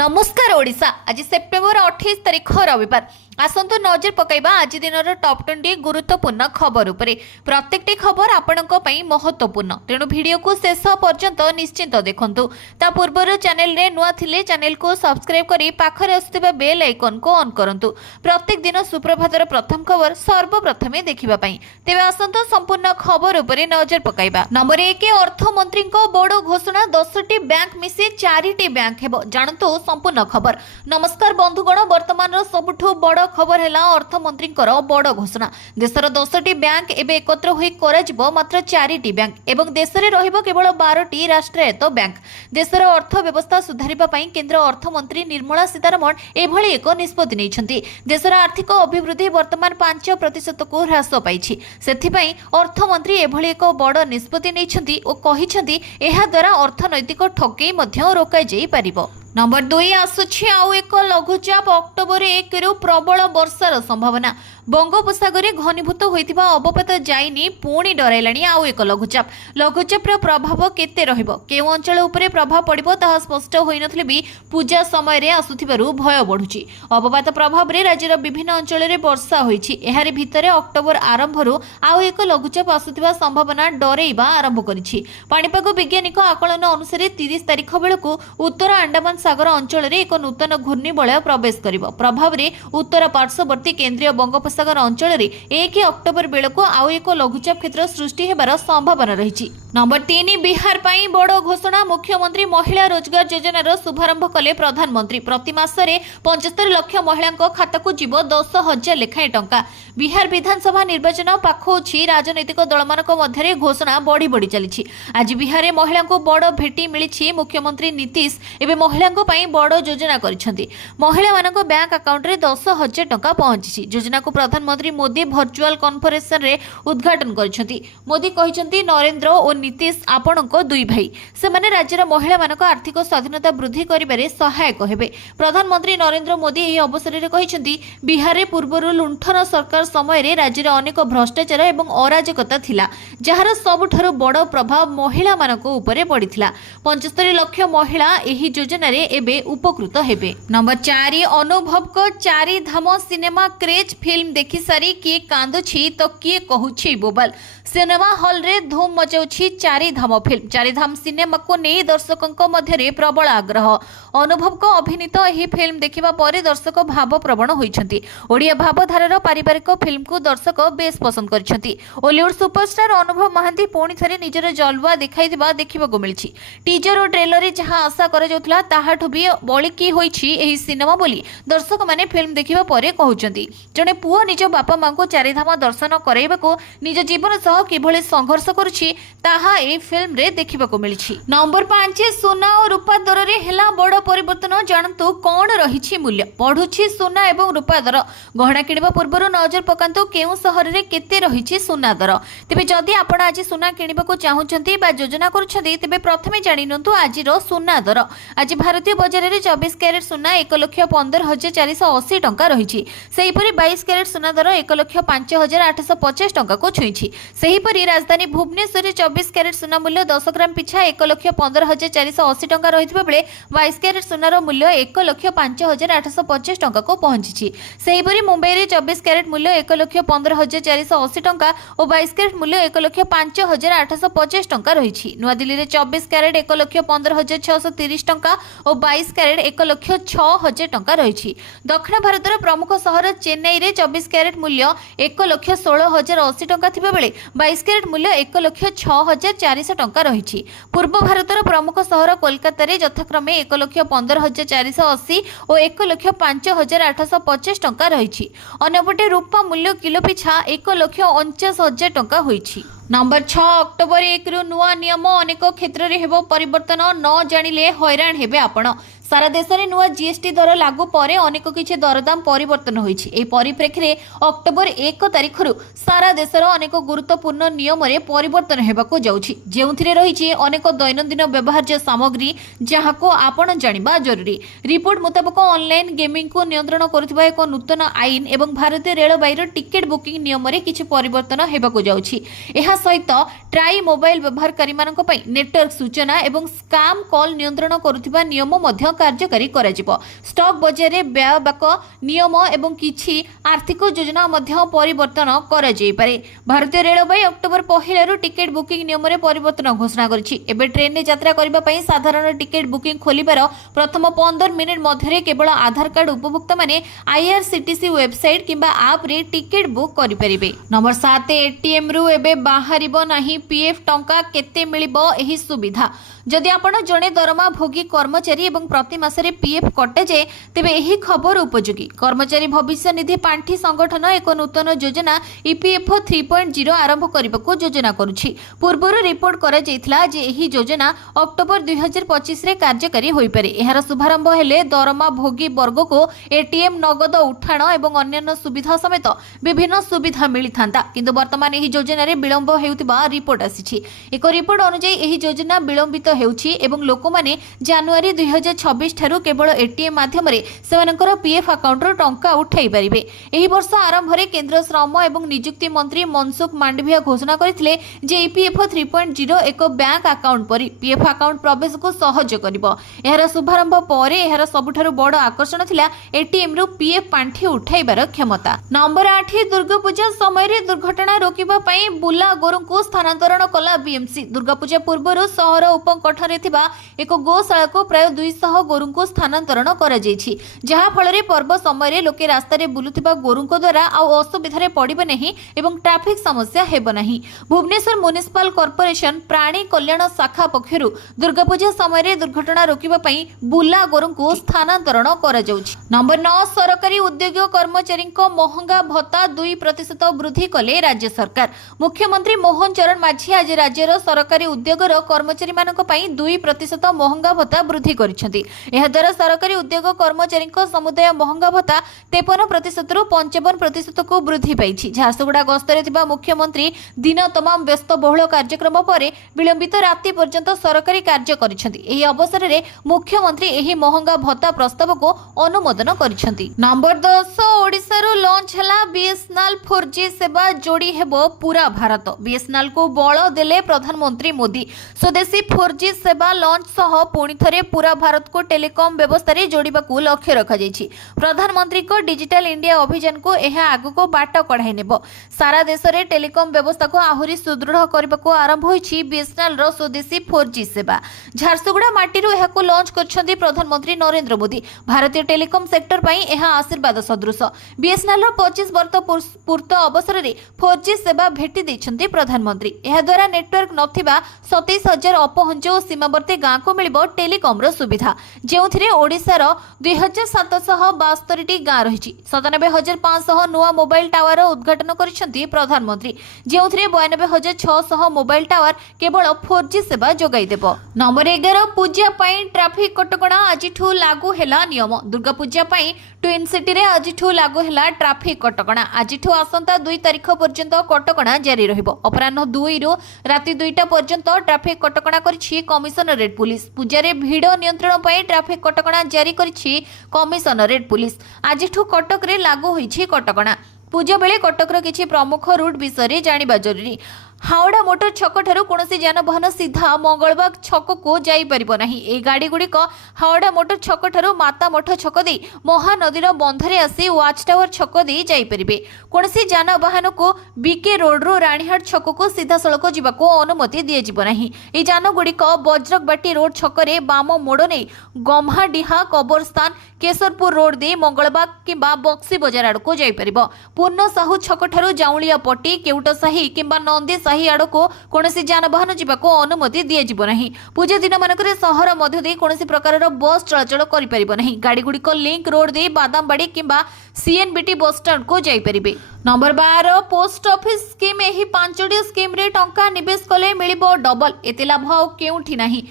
नमस्कार ओडिशा। आज सेप्टेम्बर 28 तारीख रविवार। आसंतु नजर पकाइबा आज दिन टॉप 20 गुरुत्वपूर्ण खबर उपरे। प्रत्येकटी खबर आपणक पई महत्वपूर्ण, तेणु वीडियो को शेष पर्यंत निश्चिंत देखंतु। ता पूर्वर चैनल रे नुआ थिले चैनल को सब्सक्राइब करी पाखरे आसुथिबा बेल आइकन को ऑन करंतु। प्रत्येक दिन सुप्रभातर प्रथम खबर सर्वप्रथमे देखिबा पई। तेबे आसंतु संपूर्ण खबर उपरे नजर पकाइबा। नंबर 1 अर्थमंत्री को बड़ घोषणा, 10टी बैंक मिसी 4टी बैंक हेबो। जानंतु संपूर्ण खबर। नमस्कार बंधुगण, वर्तमान सबुठु बड़ खबर है अर्थमंत्री बड़ घोषणा। देशर 10टी बैंक एवं एकत्र होई कराजिबो मात्र 4टी बैंक एवं देश में रहिबो केवल 12टी राष्ट्रायत्त बैंक। देशर अर्थ व्यवस्था सुधारिबा पई केंद्र अर्थमंत्री निर्मला सीतारमण एभली एक निष्पत्ति नेइछन्ति। देशर आर्थिक अभिवृद्धि वर्तमान 5% को ह्रास पाइछि। सेथिपई अर्थमंत्री एभली एक बड़ निष्पत्ति नेइछन्ति ओ कहिछन्ति एहा द्वारा अर्थनैतिक ठकेई मध्य रोका जाई पारिबो। नंबर 2 आसुछि आउ एक लघुचाप। अक्टोबर 1 रु प्रबल वर्षार संभावना। बंगोपसागर घनीभूत होइतिबा अवपात जाइनी पुणी डराइलाणी आउ एक लघुचाप। लघुचापर प्रभाव केते रहिबो, केउ अंचल उपरे प्रभाव पड़िबो ताहा स्पष्ट होई नथले भी पूजा समय रे आसुथिबारु भय बढ़ुछि। अवपात प्रभाव रे राज्यर विभिन्न अंचल रे वर्षा होइछि। एहारे भितरे अक्टोबर आरंभरु आउ एक लघुचाप आसुथिबा संभावना डराइबा आरंभ करिछि। पाणीपाग वैज्ञानिक आकलन अनुसार 30 तारिख बेलकु उत्तर अंडमान सागर अंचल रे एक नूतन घूर्णिबलय प्रवेश करिबो। प्रभाव रे उत्तर पार्श्ववर्ती केंद्रीय बंगोपसागर अंचल रे 1 अक्टोबर बेलको आउ एक लघुचाप क्षेत्र सृष्टि हेबार संभावना रहिछि। नंबर 3 बिहार पई बड़ घोषणा। मुख्यमंत्री महिला रोजगार योजनार शुभारंभ कले प्रधानमंत्री। प्रति मासरे 75 लाख महिलांक खाताकू जीव 10,000 लेखाएं टंका। बिहार विधानसभा निर्वाचन पाखोछि। राजनैतिक दलमानक मध्यरे घोषणा बढ़ी बढ़ी चलिछि। आज बिहार रे महिलांको बड़ भेटी मिलिछि। मुख्यमंत्री नीतीश एबे महिलांको पई बड़ योजना करिसेंति। महिला मानक बैंक अकाउंट रे 10,000 टंका पहुंचिछि। योजना को प्रधानमंत्री मोदी वर्चुअल कॉन्फ्रेंस रे उद्घाटन करिसेंति। मोदी कहिसेंति नरेंद्र और नीतीश आपणको दुई भाई। से माने राज्यर महिला मानक आर्थिक स्वाधीनता वृद्धि करिबारे सहायक हेबे। प्रधानमंत्री नरेंद्र मोदी एही अवसर रे कहिसेंति बिहार रे पूर्वरु लुंठन सरकार समय रे राज्य रे अनेक भ्रष्टाचार एवं अराजकता थिला, जहार सबुठारु बड़ प्रभाव महिला मानक उपरे पड़िथिला। 75 लाख महिला एही योजना रे एबे उपकृत हेबे। नंबर 4 अनुभव को 4 धाम सिनेमा क्रेज। फिल्म देखि सारी किए कांदुछि तो किए कहूछि बोबाल। सिनेमा हॉल रे धूम मचाउछि 4 धाम फिल्म। 4 धाम सिनेमा को नहीं दर्शकों मध्य प्रबल आग्रह। अनुभव को अभिनीत यही फिल्म देखिबा परे दर्शक भाव प्रवण होइछन्ति। ओडिया भावधारार पारिवारिक फिल्म को दर्शक बेस पसंद करछन्ति। हॉलीवुड सुपरस्टार अनुभव महांती पुणी थरे निजर जलवा देखाइदिबा देखिबाको मिलिछि। टीजर और ट्रेलर रे जहां आशा करा जाउथला ताहाठु भी बळिकी होइछि एही सिनेमा बोली दर्शक माने फिल्म देखिबा परे कहउछन्ति। जणे पुओ निज बापा मां को 4 धाम दर्शन कराइबाको निज जीवन सह किभଳି संघर्ष करुछि ताहा ए फिल्म रे देखिबाको मिलिछि। नंबर 5 सोना और रूपा दर रे हेला बड़ परिवर्तन। जानतु कोन रहिछि मूल्य। बढ़ुछि सोना एवं रूपा दर। गहना किनिबा पूर्व नजर पकांतु केउ शहर रे केते रहिछि सोना दर। तेबे जदि आपण आज सोना किनिबाको चाहुछन्ति बा योजना करूछन्ति तेबे प्रथमे जानिनंतु आजिरो सोना दर। आज भारतीय बाजार रे 24 कैरेट सोना 1,15,480 टंका रहिछि। सेहिपरि 22 कैरेट सोना दर 1,05,850 टंका को छुईछि। सेहिपरि राजधानी भुवनेश्वर रे 24 कैरेट सोना मूल्य 10 ग्राम पिछा 1,15,480 टंका रहितबा बेले 22 कैरेट सोनार मूल्य 1,05,850 टंका को पहुंचिछि। सेहिपरि मुंबई रे 24 कैरेट मूल्य 1,15,480 टंका और 22 कैरेट मूल्य 1,05,850 टंका रहिछि। नुआ दिल्ली रे 24 कैरेट 1,15,630 टंका और 22 कैरेट 1,06,000 टंका रहिछि। दक्षिण भारतर प्रमुख शहर चेन्नई रे 24 कैरेट मूल्य 1,16,080 टंका थिबा बेले 22 कैरेट मूल्य 1,06,400 टंका रहिछि। पूर्व भारतर प्रमुख शहर कोलकाता रे यथाक्रमे 1,15,480 और 1,05,850 टंका रहिछि। अन्यपटे रूपा मूल्य किलो पिछा 1,49,000 टंका होइछि। नंबर 6 अक्टोबर 1 रु नुआ नियम। अनेक क्षेत्र रे हेबो परिवर्तन। न जानिले हैरान हेबे आपण। सारा देश में नुआ जीएसटी दर लागू पर अनेक किछि दरदाम परिवर्तन होइछि। एही परिप्रेक्षी रे अक्टोबर 1 तारिख रु सारा देशर अनेक गुरुत्वपूर्ण नियम रे परिवर्तन हेबाको जाउछि, जेउथिरे रहिछि अनेक दैनंदिन व्यवहार्य सामग्री जहाको आपण जानिबा जरूरी। रिपोर्ट मुताबिक ऑनलाइन गेमिंग को नियंत्रण करुथिबा एक नूतन आईन एवं भारतीय रेलबाईर टिकेट बुकिंग नियम रे किछि परिवर्तन हेबाको जाउछि। एहा सहित ट्राई मोबाइल व्यवहारकारी मानक पई नेटवर्क सूचना एवं स्काम कॉल नियंत्रण करुथिबा नियम मध्य कार्यकारी कराजिबो। स्टॉक बजार रे व्ययबाक नियम एवं किछि आर्थिक योजना मध्य परिवर्तन करा जाई पारे। भारतीय रेलवे अक्टोबर 1 रु टिकेट बुकिंग नियम रे परिवर्तन घोषणा करिछि। एबे ट्रेन रे यात्रा करिबा पई साधारण टिकेट बुकिंग खोलिबार प्रथम 15 मिनिट मध्य केवल आधार कार्ड उपभोक्ता माने आईआरसीटीसी वेबसाइट किंबा आप रे टिकेट बुक करि परिबे। नंबर 7 एटीएम रु एबे बाहरिबो नाही पीएफ टंका केते मिलिबो एही सुविधा। जदि आपण जड़े दरमा भोगी कर्मचारी एवं प्रति मासरे पीएफ कटे जाए तेबे एही खबर उपयोगी। कर्मचारी भविष्य निधि पांठी संगठन एक नूतन योजना ईपीएफओ 3.0 आरंभ करने योजना करुछि। पूर्वर रिपोर्ट करा जायथिला जे एही योजना अक्टोबर 2025 रे कार्यकारी होई पारे। एहार शुभारंभ हेले दरमा भोगी वर्ग को एटीएम नगद उठाण एवं अन्य सुविधा समेत विभिन्न सुविधा मिलिथांता, किंतु वर्तमान एही योजना रे विलंब हेउतिबा रिपोर्ट आसीछि। एक रिपोर्ट अनुसार एही योजना विलंबित हेउछि एवं लोकमाने जनवरी 2026 ठारू केवल एटीएम माध्यम रे सेमानकर पीएफ अकाउंट रो टंका उठाई परिबे। एही वर्ष आरंभ रे केंद्र श्रम एवं नियुक्ति मंत्री मनसुख मांडविया घोषणा करथिले जे ईपीएफओ 3.0 एक बैंक अकाउंट परि पीएफ अकाउंट प्रवेश को सहज करिवो। एहार शुभारंभ परे एहार सबुठारु बड़ आकर्षण थिला एटीएम रो पीएफ पांठी उठाइबार क्षमता। नंबर 8 दुर्गा पूजा समय रे दुर्घटना रोकिबा पई बुला गोरु को स्थानांतरण कला बीएमसी। दुर्गा पूजा पूर्व सहर उपकठरे थिबा एक गोशाला को प्राय 200 गोरु को स्थानांतरण करा जायछि, जहा फଳରେ पर्व समय रे लोके रास्ता रे बुलुथिबा गोरु को द्वारा आ असुविधा रे पड़िबे नहीं एवं ट्रैफिक समस्या हेबो नहीं। भुवनेश्वर म्युनिसिपल कॉर्पोरेशन प्राणी कल्याण शाखा पक्षरु दुर्गा पूजा समय रे दुर्घटना रोकिबा पई बुला गोरु को स्थानांतरण करा जाउछि। नंबर 9 सरकारी उद्योग कर्मचारी को महंगा भत्ता 2% वृद्धि कले राज्य सरकार। मुख्यमंत्री मोहन चरण माझी आज राज्यर सरकारी उद्योगर कर्मचारी मानक पई 2% महंगा भत्ता वृद्धि करिसेंती। एहा द्वारा सरकारी उद्योग कर्मचारी समुदाय महंगा भत्ता 53% रु 55% को वृद्धि पाइछि। झारसुगुड़ा गस्तरे थिबा मुख्यमंत्री दिन तमाम व्यस्त बहुल कार्यक्रम परे विलंबित राति पर्यंत सरकारी कार्य करिसेंती। एही अवसर रे मुख्यमंत्री एही महंगा भत्ता प्रस्ताव को अनुमोदन करिसेंती। नंबर 10 ओडिसा रो लॉन्च हला बीएसएनएल 4G सेवा जोड़ी हेबो पूरा भारत। बीएसएनएल को बळ देले प्रधानमंत्री मोदी। स्वदेशी 4G सेवा लॉन्च सह पुणी थरे पूरा भारत को टेलीकॉम व्यवस्था रे जोड़िबाकू लक्ष्य रखा जायछि। प्रधानमंत्री को डिजिटल इंडिया अभियान को एहा आगु को बाट कढाई नेबो। सारा देश रे टेलीकॉम व्यवस्था को आहुरी सुदृढ़ करबाकू आरंभ होईछि बीएसएनएल रो स्वदेशी 4G सेवा। झारसुगुड़ा माटी रो एहाकू लॉन्च करछन्ती प्रधानमंत्री नरेंद्र मोदी। भारतीय टेलीकॉम सेक्टर पई एहा आशीर्वाद सदृश। बीएसएनएल रो 25 वर्ष पूर्त अवसर रे 4G सेवा भेटी दैछन्ती प्रधानमंत्री। एहा द्वारा नेटवर्क नथिबा 27,000 अपहंच और सीमावर्ती गाँ को मिलिबो टेलीकॉम रो सुविधा, जेउथिरे ओडिसार 2772 गाँ रहिछि। 97,500 नुआ मोबाइल टावर उद्घाटन करिसेंती प्रधानमंत्री, जेउथिरे 92,600 मोबाइल टावर केवल 4G सेवा जोगाई देबो। नंबर 11 पूजा पई ट्रैफिक कटकणा आजिठू लागू हेला नियम। दुर्गा पूजा पई ट्विन सिटी रे आजिठू लागू हेला ट्रैफिक कटकणा। आजिठू आसंता 2 तारिख पर्यंत कटकणा जारी रहिबो। अपराह्न 2 रु राति 2टा पर्यंत ट्रैफिक कटकणा करिछि कमिशनरेट पुलिस। पूजारे भिड़ नियंत्रण पई ट्रैफिक कटकणा जारी करिछि कमिशनरेट पुलिस। आजिठू कटक रे लागू होईछि कटकणा। पूजा बेले कटकर किछि प्रमुख रूट विषय जानिबा जरूरी। हावड़ा मोटर छक ठारू कोनोसी जानवाहन सीधा मंगलबाग छक को जाई परिबो नाही। ए गाड़ी गुड़िक हावड़ा मोटर छक ठारू माता मठ छक दे महानदीर बंधरे आसी वाच टावर छक दे जाई परिबे। कोनोसी जानवाहन को बीके रोड रो रानीहाट छक को सीधा सड़क जिबाको अनुमति दिए जिबो नाही। ए जान गुड़िक बज्रकबाटी रोड छक रे बाम मोड़ ने गम्हाडीहा कबरस्तान केशरपुर रोड दे मंगलबाग किंबा बक्सी बजार आड़ को जाई परिबो। पूर्ण साहू छक ठारू जाउलिया पट्टी केउटसाही किंबा नंदी साही आड़ को कोनोसी जानवाहन जिबाको अनुमति दिए जिबो नाही। पूजा दिन मानकरे सहर मध्य दे कोनोसी प्रकार बस चलाचल करि परिबो नाही। गाड़ी गुड़िक लिंक रोड दे बादामबाड़ी किंबा सीएनबीटी बस स्टैंड को जाई परिबे। नंबर 12 पोस्ट ऑफिस स्कीम एही 5टी स्कीम रे टंका निवेश कले मिलिबो डबल। एते लाभ आ केउठी नाही।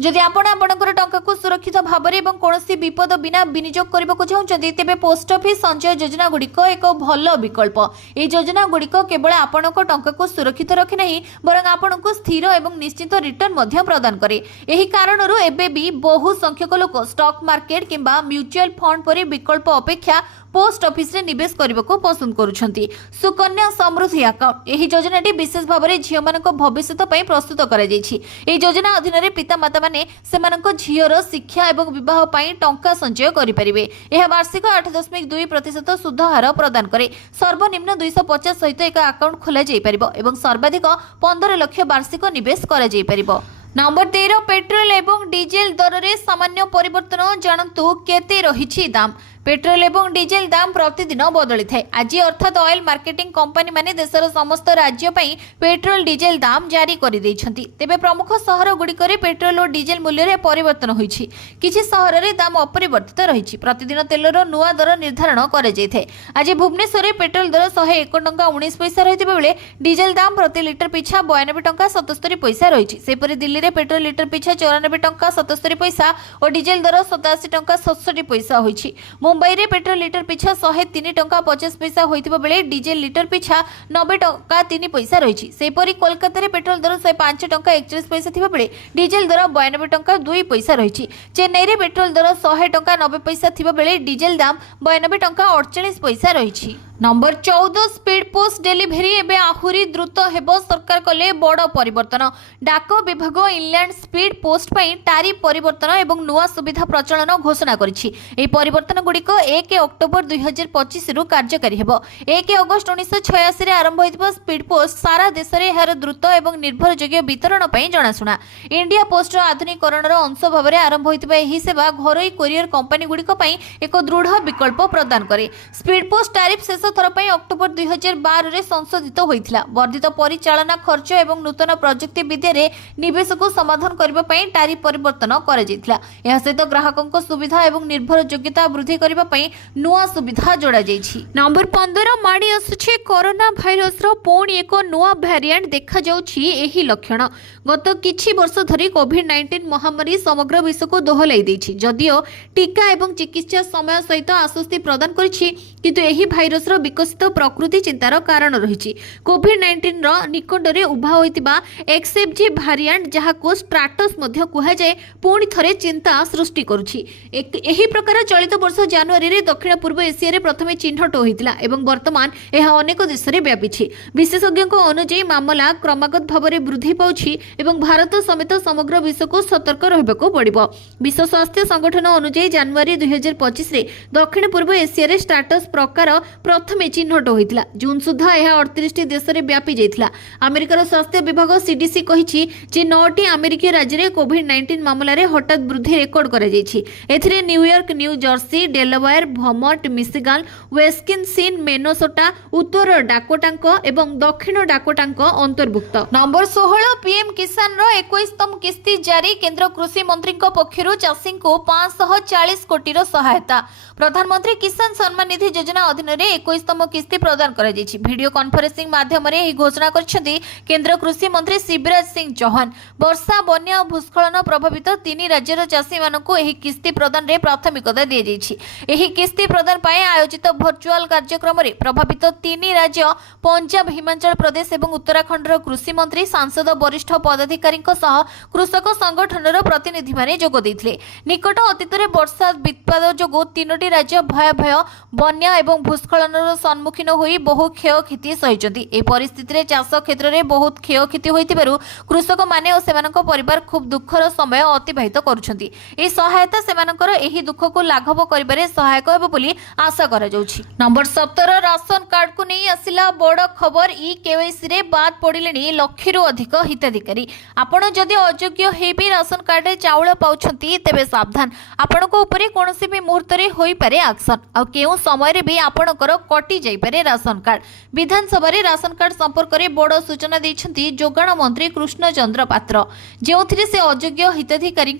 जदि आपणकर टंका को सुरक्षित भाव में और कौन विपद बिना विनियोग करने को चाहते तेरे पोस्ट ऑफिस संचय योजना गुड़िक एक भल विकल्प। ये योजना गुड़िक केवल आपण टंका को सुरक्षित रखे नहीं बरं आपण को स्थिर और निश्चित रिटर्न प्रदान करे। यही कारणरू एबे भी बहु संख्यक लोक स्टॉक मार्केट किंबा म्यूचुअल फंड पर विकल्प अपेक्षा पोस्ट ऑफिस रे निवेश करने को पसंद करुछंती। सुकन्या समृद्धि अकाउंट एही योजनाटी विशेष भाव में झील मान भविष्य प्रस्तुत कर योजना अधीन में पिता माता माने सेमानक झीर शिक्षा और विवाह पाई टंका संचय करेंगे। यह वार्षिक 8.2% सुध हार प्रदान करे। सर्वनिम्न 250 सहित एक अकाउंट खोल और सर्वाधिक 15 लाख वार्षिक निवेश कर। नंबर 13 पेट्रोल एवं डीजेल दर में सामान्य परिवर्तन जानतु केते रहिछि दाम। पेट्रोल एवं डीजेल दाम प्रतिदिन बदली थाए। आज अर्थात ऑयल मार्केटिंग कंपनी माने देशर समस्त राज्य पई पेट्रोल डीजेल दाम जारी कर दैछंती। तेबे प्रमुख सहर गुड़िकरे पेट्रोल और डीजेल मूल्य रे परिवर्तन होईछि। किछि सहर रे दाम अपरिवर्तित रहिछि। प्रतिदिन तेलर नुआ दर निर्धारण करे जाय थाए। आज भुवनेश्वर रे पेट्रोल दर 101 टंका 19 पैसा रहितिबा बेले डीजेल दाम प्रति लिटर पिछा 92 टंका 77 पैसा रहिछि। सेपरि दिल्ली रे पेट्रोल लिटर पिछा 94 टंका 77 पैसा और डीजेल दर 87 टंका 67 पैसा होईछि। मुंबई रे पेट्रोल लिटर पिछा 103 टंका 50 पैसा होइतिबा बेले डीजेल लिटर पिछा 90 टंका 3 पैसा रहिछि। सेपरि कोलकाता रे पेट्रोल दर 105 टंका 41 पैसा थिबा बेले डीजेल दर 92 टंका 2 पैसा रहिछि। चेन्नई रे पेट्रोल दर 100 टंका 90 पैसा थिबा बेले डीजेल दाम 92 टंका 48 पैसा रहिछि। नंबर 14 स्पीड पोस्ट डेलीवरी एबे आहुरी द्रुत हेबो। सरकार कले बड़ परिवर्तन। डाक विभाग इनलैंड स्पीड पोस्ट पई टारिफ परिवर्तन एवं नुआ सुविधा प्रचलन घोषणा करिछि। एही परिवर्तन गुड़िक 1 अक्टोबर 2025 रु कार्यकारी हेबो। 1 अगस्त 1986 रे आरंभ होइतिबा स्पीड पोस्ट सारा देश रे हर द्रुत एवं निर्भरयोग्य वितरण पई जणाशुना। इंडिया पोस्ट आधुनिकीकरणर अंश भाव रे आरंभ होइतिबा एही सेवा घरोई कोरियर कंपनी गुड़िक पई एक दृढ़ विकल्प प्रदान करे। स्पीड पोस्ट टारिफ शेष थर पई अक्टोबर 2012 रे संशोधित होइथिला। वर्धित परिचालना खर्च एवं नूतन प्रजुक्ति विद्या रे निवेश को समाधान करबा पई टारिफ परिवर्तन कर जैथिला। एहा सहित ग्राहकक सुविधा एवं निर्भरयोग्यता वृद्धि करबा पई नुआ सुविधा जोड़ा जाइछि। नंबर 15 माडी आसुछि कोरोना भाइरस रो पुणी एक नुआ वेरिएंट देखा जाउछि। एही लक्षण गत किछि वर्ष धरि कोविड-19 महामारी समग्र विश्व को दोहलाई दैछि। जदियो टीका एवं चिकित्सा समय सहित आश्वस्ति प्रदान करिछि किंतु एही भाइरस रो विकसित प्रकृति चिंतार कारण रही। कोविड-19 निकटरे उभा होइतिबा एक्सएफजी भारिएंट जहाको स्ट्राटस मध्य कुहा जाय पुणी थरे चिंता सृष्टि करुछि। एही प्रकार चलित वर्ष जनवरी रे दक्षिण पूर्व एशिया रे प्रथमे चिन्हट होइतिला एवं वर्तमान एहा अनेक देश रे व्यापिछि। विशेषज्ञक अनुसार मामला क्रमागत भाव रे वृद्धि पाउछि एवं भारत समेत समग्र विश्व को सतर्क रहबाको पड़िबो। विश्व स्वास्थ्य संगठन अनुसार जनवरी 2025 रे दक्षिण पूर्व एशिया रे स्ट्राटस प्रकार प्रथमे चिन्हट होइतिला। जून सुधा यह 38 देश रे व्यापी जाइतिला। अमेरिकार स्वास्थ्य विभाग सीडीसी कहिछि जे 9टी अमेरिकी राज्य रे कोविड-19 मामला रे हठात वृद्धि रेकॉर्ड करा जाइछि। एथिरे New York, New Jersey, Delaware, Vermont, Michigan, Wisconsin, Minnesota, उत्तर डाकोटांक एवं दक्षिण डाकोटांक अंतर्भुक्त। नंबर 16 पीएम किसान रो 21तम किस्ती जारी। केंद्र कृषि मंत्री पक्षरु चाषी को 540 कोटी रो सहायता। प्रधानमंत्री किसान सम्मान निधि योजना अधीन रे 21तम किस्ती प्रदान करा जाइछि। वीडियो कॉन्फ्रेंसिंग माध्यम रे एही घोषणा करछन्ती केंद्र कृषि मंत्री शिवराज सिंह चौहान। वर्षा, बन्या और भूस्खलन प्रभावित 3 राज्यर चाषी मानकु एही किस्ती प्रदान रे प्राथमिकता दिया जाइछि। एही किस्ती प्रदान पाए आयोजित वर्चुअल कार्यक्रम रे प्रभावित 3 राज्य पंजाब, हिमाचल प्रदेश एवं उत्तराखंड रो कृषि मंत्री, सांसद, वरिष्ठ पदाधिकारी सह कृषक संगठन प्रतिनिधि माने जोग दैथिले। निकट अतीत रे वर्षा विपद जोगो 3टी राज्य भयावह बन्या एवं भूस्खलन सम्मुखीन होई बहु क्षयक्षति सहिचंती। ए परिस्थिति रे चाष क्षेत्र रे बहुत क्षयक्षति होइतिबारु कृषक माने और सेमानक परिवार खूब दुखर समय अतिबाहित करूछंती। ए सहायता सेमानकर एही दुख को लाघव करिबारे सहायक हेबो बोली आशा करा जाउछि। नंबर 17 राशन कार्ड को नहीं आसिला बड़ खबर। ई केवाईसी रे बाद पड़िलेनी लक्षरु अधिक हिताधिकारी। आपण जदि अयोग्य हेबी राशन कार्ड रे चाउल पाउछंती तेबे सावधान। आपनको ऊपर कोनोसी भी मुहूर्त रे होई पारे एक्शन आ केउ समय रे भी आपणकर कटि जाई पारे राशन कार्ड। विधानसभा रे राशन कार्ड संपर्क रे बड़ सूचना दैछंती जोगाण मंत्री कृष्ण चंद्र पात्र, जेउथिरे से अयोग्य हिताधिकारी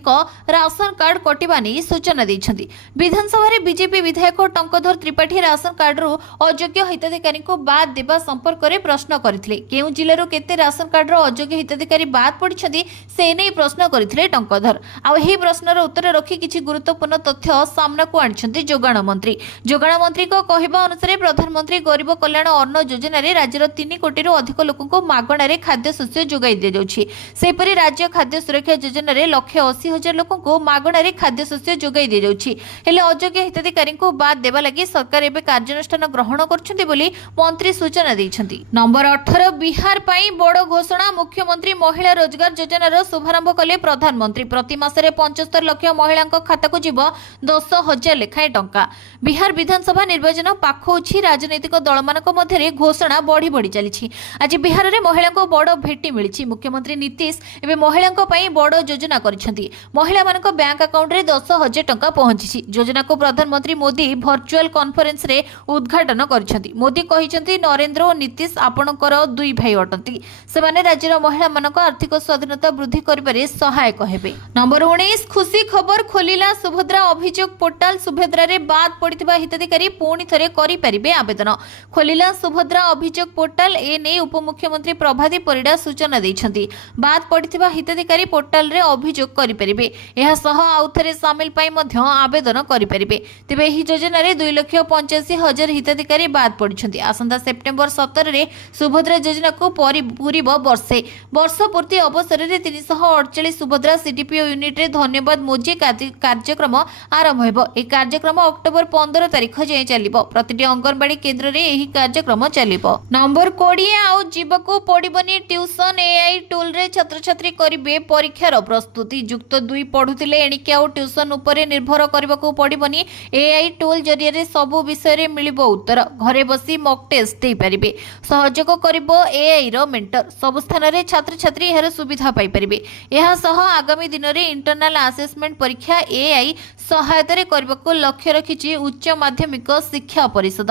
राशन कार्ड कटिबा नै सूचना दैछंती। विधानसभा रे बीजेपी विधायक टंकधर त्रिपाठी राशन कार्ड रो अयोग्य हिताधिकारी को बाद देबा संपर्क रे प्रश्न करथिले। केउ जिल्ला रो केते राशन कार्ड रो अयोग्य हिताधिकारी बाद पड़िछंती से नै प्रश्न करथिले टंकधर। आ एही प्रश्न रो उत्तर रखि किछि गुरुत्वपूर्ण तथ्य सामना को आनिछंती जोगाण मंत्री। जोगाण मंत्री को कहबा अनुसार प्रधानमंत्री गरीब कल्याण अन्न योजना रे राज्यर 3 कोटी अधिक लोक मागणारे खाद्य शस्य जोगाई दि जाउछि। सेपरि राज्य खाद्य सुरक्षा योजना रे 180,000 लोक मागणारे खाद्य शस्य जोगाई दि जाउछि। हेले अयोग्य हिताधिकारी को बाद देबा लागि सरकार एबे कार्यानुष्ठान ग्रहण करछन्ति बोली मंत्री सूचना दैछन्ति। नंबर 18 बिहार पई बड़ घोषणा। मुख्यमंत्री महिला रोजगार योजना रो शुभारंभ कले प्रधानमंत्री। प्रति मासरे 75 लाख महिलांक खाता को जीव 10,000 लेखाएं टंका। बिहार विधानसभा निर्वाचन पाखौछि। राजनैतिक दल मानक मध्यरे घोषणा बढ़ी बढ़ी चली। आज बिहार में महिला को बड़ भेटी मिली। मुख्यमंत्री नीतीश एवं महिला बड़ योजना करिसेंति। महिला मानक बैंक अकाउंट रे 10,000 टंका पहुंची। योजना को प्रधानमंत्री मोदी वर्चुअल कॉन्फ्रेंस रे उद्घाटन करिसेंति। मोदी कहिसेंति नरेंद्र और नीतीश आपणकर दुई भाई अटंती। सेमाने राज्यर महिला मानक आर्थिक स्वाधीनता वृद्धि करिबारे सहायक हेबे। नंबर 19 खुशी खबर खोलिला सुभद्रा अभियोग पोर्टाल। सुभद्रा रे बाद पड़िथिबा हिताधिकारी पुणी थरे करि परिबे आवेदन। खोलिला सुभद्रा अभियोग पोर्टाल। ए नै उपमुख्यमंत्री प्रभाती परिडा सूचना दैछन्ति। बाद पड़िथिबा हिताधिकारी पोर्टाल रे अभियोग करि परिबे। एहा सह आउथरे शामिल पाई मध्य आवेदन करि परिबे। तेबे एही योजना रे 2,85,000 हिताधिकारी बाद पड़िछन्ति। आसंता सेप्टेम्बर 17 रे सुभद्रा योजना को पूरीब वर्षे। वर्ष पूर्ति अवसर रे 348 सुभद्रा सीडीपीओ यूनिट रे धन्यवाद मोजी कार्यक्रम आरंभ हेबो। ए कार्यक्रम अक्टोबर 15 तारिख जाए चलिबो। प्रतिटी अंगनवाड़ी केंद्र रे एही कार्यक्रम चलिबो। नंबर 20 आउ जीवको पड़िबनी ट्यूशन। एआई टूल रे छात्र छात्री करिवे परीक्षार प्रस्तुति। युक्त 2 पढुतिले एणिके आउ ट्यूशन उपरे निर्भर करबाको पड़िबनी। एआई टूल जरिया रे सब विषय रे मिलिबो उत्तर। घरे बसी मॉक टेस्ट दे परिबे। सहयोग करिबो एआई रो मेंटर। सब स्थान रे छात्र छात्री एहर सुविधा पाई परिबे। एहा सह आगामी दिन रे इंटरनल असेसमेंट परीक्षा एआई सहायता रे करबाको लक्ष्य रखिछि उच्च माध्यमिक शिक्षा परिषद।